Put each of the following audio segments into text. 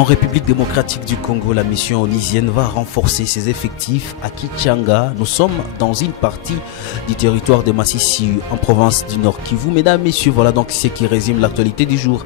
En République démocratique du Congo, la mission onusienne va renforcer ses effectifs à Kichanga. Nous sommes dans une partie du territoire de Masisi, en province du Nord Kivu. Mesdames, Messieurs, voilà donc ce qui résume l'actualité du jour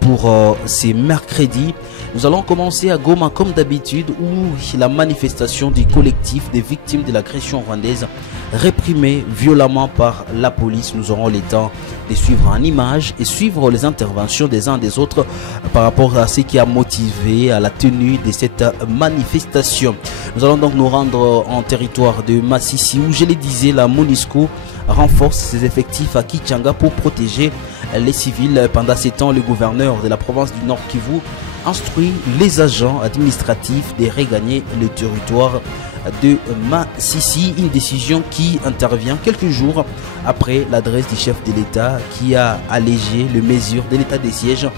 pour ces mercredis. Nous allons commencer à Goma comme d'habitude, où la manifestation du collectif des victimes de l'agression rwandaise réprimée violemment par la police. Nous aurons le temps de suivre en images et suivre les interventions des uns des autres par rapport à ce qui a motivé à la tenue de cette manifestation. Nous allons donc nous rendre en territoire de Masisi, où, je le disais, la MONUSCO renforce ses effectifs à Kichanga pour protéger les civils. Pendant ces temps, le gouverneur de la province du Nord Kivu instruit les agents administratifs de regagner le territoire de Masisi, une décision qui intervient quelques jours après l'adresse du chef de l'État qui a allégé les mesures de l'état de siège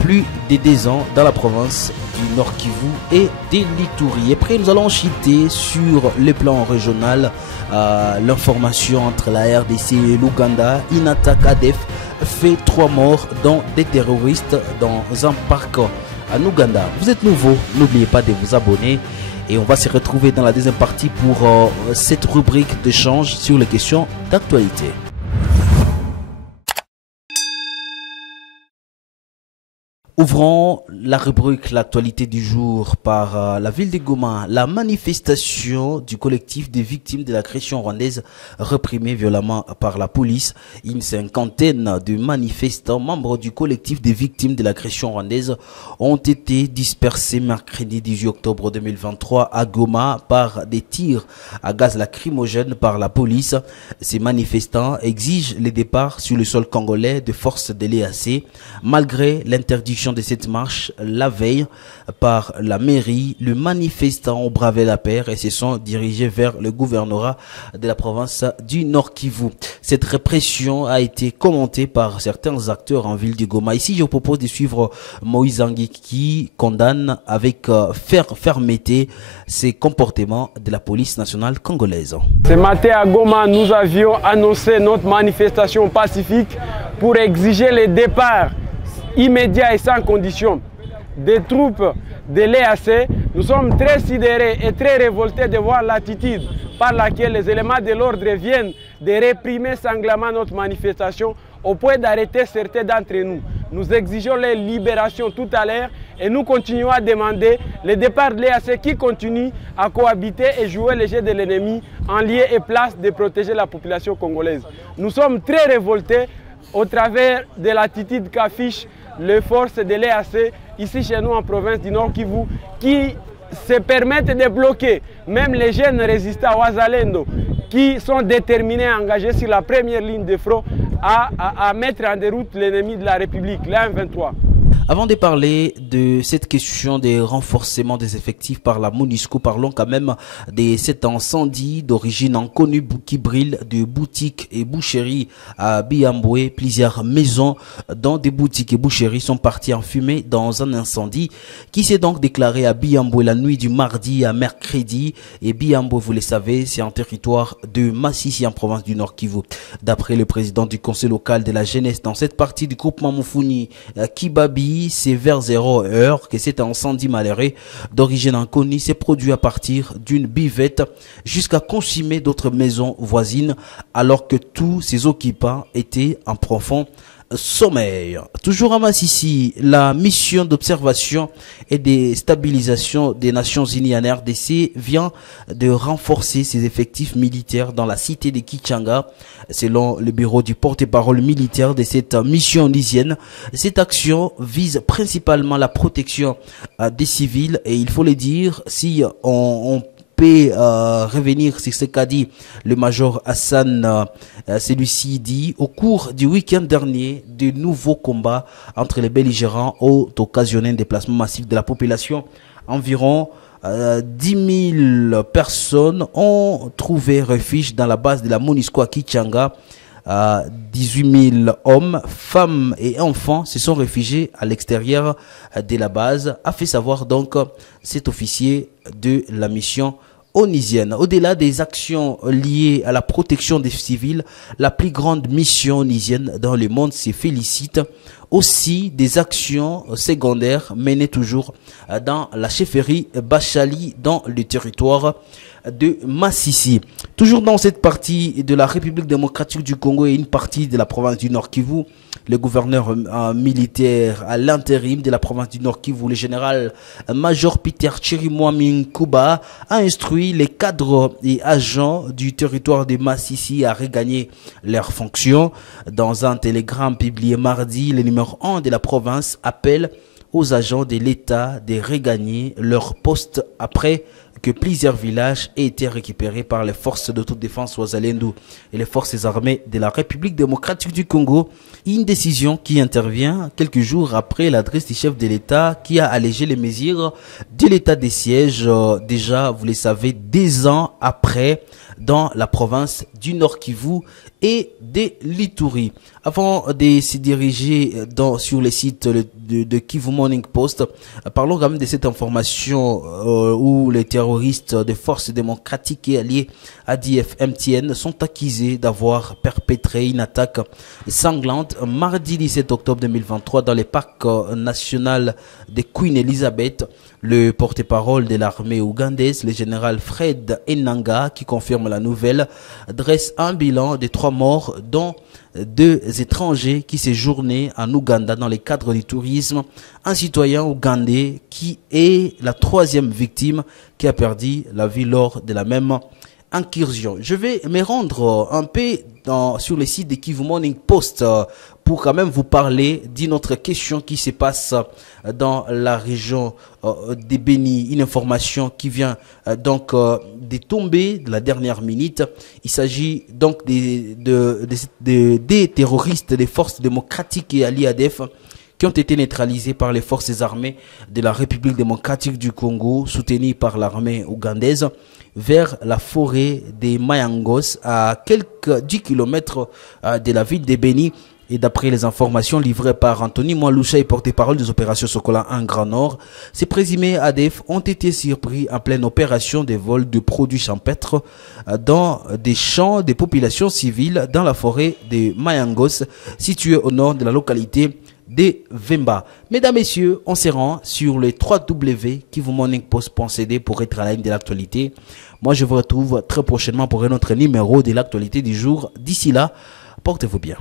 plus de 2 ans dans la province du Nord Kivu et de l'Ituri. Après, nous allons chuter sur le plan régional l'information entre la RDC et l'Ouganda. Une attaque ADF fait 3 morts, dont des terroristes dans un parc en Ouganda. Vous êtes nouveau, n'oubliez pas de vous abonner. Et on va se retrouver dans la deuxième partie pour cette rubrique d'échange sur les questions d'actualité. Ouvrons la rubrique l'actualité du jour par la ville de Goma. La manifestation du collectif des victimes de l'agression rwandaise réprimée violemment par la police. Une cinquantaine de manifestants membres du collectif des victimes de l'agression rwandaise ont été dispersés mercredi 18 octobre 2023 à Goma par des tirs à gaz lacrymogène par la police. Ces manifestants exigent le départ sur le sol congolais de forces de l'EAC malgré l'interdiction de cette marche la veille par la mairie. Les manifestants ont bravé la paire et se sont dirigés vers le gouvernorat de la province du Nord Kivu. Cette répression a été commentée par certains acteurs en ville de Goma. Ici, je vous propose de suivre Moïse Angui qui condamne avec fermeté ces comportements de la police nationale congolaise. Ce matin à Goma, nous avions annoncé notre manifestation pacifique pour exiger le départ immédiat et sans condition des troupes de l'EAC. Nous sommes très sidérés et très révoltés de voir l'attitude par laquelle les éléments de l'ordre viennent de réprimer sanglamment notre manifestation au point d'arrêter certains d'entre nous. Nous exigeons leur libération tout à l'heure et nous continuons à demander le départ de l'EAC qui continue à cohabiter et jouer le jeu de l'ennemi en lieu et place de protéger la population congolaise. Nous sommes très révoltés au travers de l'attitude qu'affichent les forces de l'EAC ici chez nous en province du Nord Kivu, qui se permettent de bloquer même les jeunes résistants Wazalendo qui sont déterminés à engager sur la première ligne de front à mettre en déroute l'ennemi de la République, la M23. Avant de parler de cette question des renforcements des effectifs par la MONUSCO, parlons quand même de cet incendie d'origine inconnue qui brûle de boutiques et boucheries à Biambwe. Plusieurs maisons dont des boutiques et boucheries sont parties en fumée dans un incendie qui s'est donc déclaré à Biambwe la nuit du mardi à mercredi. Et Biambwe, vous le savez, c'est un territoire de Masisi en province du Nord Kivu. D'après le président du conseil local de la jeunesse dans cette partie du groupement Mufuni, Kibabi, c'est vers 0 heure que cet incendie malheureux d'origine inconnue s'est produit à partir d'une buvette jusqu'à consumer d'autres maisons voisines alors que tous ses occupants étaient en profond sommeil. Toujours à Masisi, la mission d'observation et de stabilisation des Nations Unies en RDC vient de renforcer ses effectifs militaires dans la cité de Kichanga. Selon le bureau du porte-parole militaire de cette mission onusienne, cette action vise principalement la protection des civils et il faut le dire, si on revenir sur ce qu'a dit le major Hassan. Celui-ci dit au cours du week-end dernier, de nouveaux combats entre les belligérants ont occasionné un déplacement massif de la population. Environ 10 000 personnes ont trouvé refuge dans la base de la MONUSCO à Kichanga. 18 000 hommes, femmes et enfants se sont réfugiés à l'extérieur de la base, a fait savoir donc cet officier de la mission onusienne. Au-delà des actions liées à la protection des civils, la plus grande mission onusienne dans le monde se félicite aussi des actions secondaires menées toujours dans la chefferie Bachali dans le territoire de Massissi. Toujours dans cette partie de la République démocratique du Congo et une partie de la province du Nord Kivu, le gouverneur militaire à l'intérim de la province du Nord Kivu, le général-major Peter Chirimwami Kuba, a instruit les cadres et agents du territoire de Massissi à regagner leurs fonctions. Dans un télégramme publié mardi, le numéro 1 de la province appelle aux agents de l'État de regagner leur poste après que plusieurs villages aient été récupérés par les forces d'autodéfense Wazalendo et les forces armées de la République démocratique du Congo. Une décision qui intervient quelques jours après l'adresse du chef de l'État qui a allégé les mesures de l'état des sièges, déjà, vous le savez, 2 ans après dans la province du Nord Kivu et de l'Ituri. Avant de se diriger sur le site de Kivu Morning Post, parlons quand même de cette information où les terroristes des forces démocratiques et alliés ADF-MTN sont accusés d'avoir perpétré une attaque sanglante mardi 17 octobre 2023 dans le parc national de Queen Elizabeth. Le porte-parole de l'armée ougandaise, le général Fred Enanga, qui confirme la nouvelle, dresse un bilan de 3 morts, dont 2 étrangers qui séjournaient en Ouganda dans le cadre du tourisme. Un citoyen ougandais qui est la 3e victime qui a perdu la vie lors de la même incursion. Je vais me rendre un peu sur le site de Kivu Morning Post pour quand même vous parler d'une autre question qui se passe dans la région de Beni. Une information qui vient donc de tomber de la dernière minute. Il s'agit donc des terroristes des forces démocratiques et alliés ADF qui ont été neutralisés par les forces armées de la République démocratique du Congo, soutenues par l'armée ougandaise, vers la forêt des Mayangos, à quelques 10 km de la ville de Beni. Et d'après les informations livrées par Anthony Mwalusha et porte-parole des opérations Sokola en Grand Nord, ces présumés ADF ont été surpris en pleine opération de vol de produits champêtres dans des champs des populations civiles dans la forêt des Mayangos, située au nord de la localité de Vemba. Mesdames, Messieurs, on se rend sur le www.kivumorningpost.cd pour être à la ligne de l'actualité. Moi, je vous retrouve très prochainement pour un autre numéro de l'actualité du jour. D'ici là, portez-vous bien.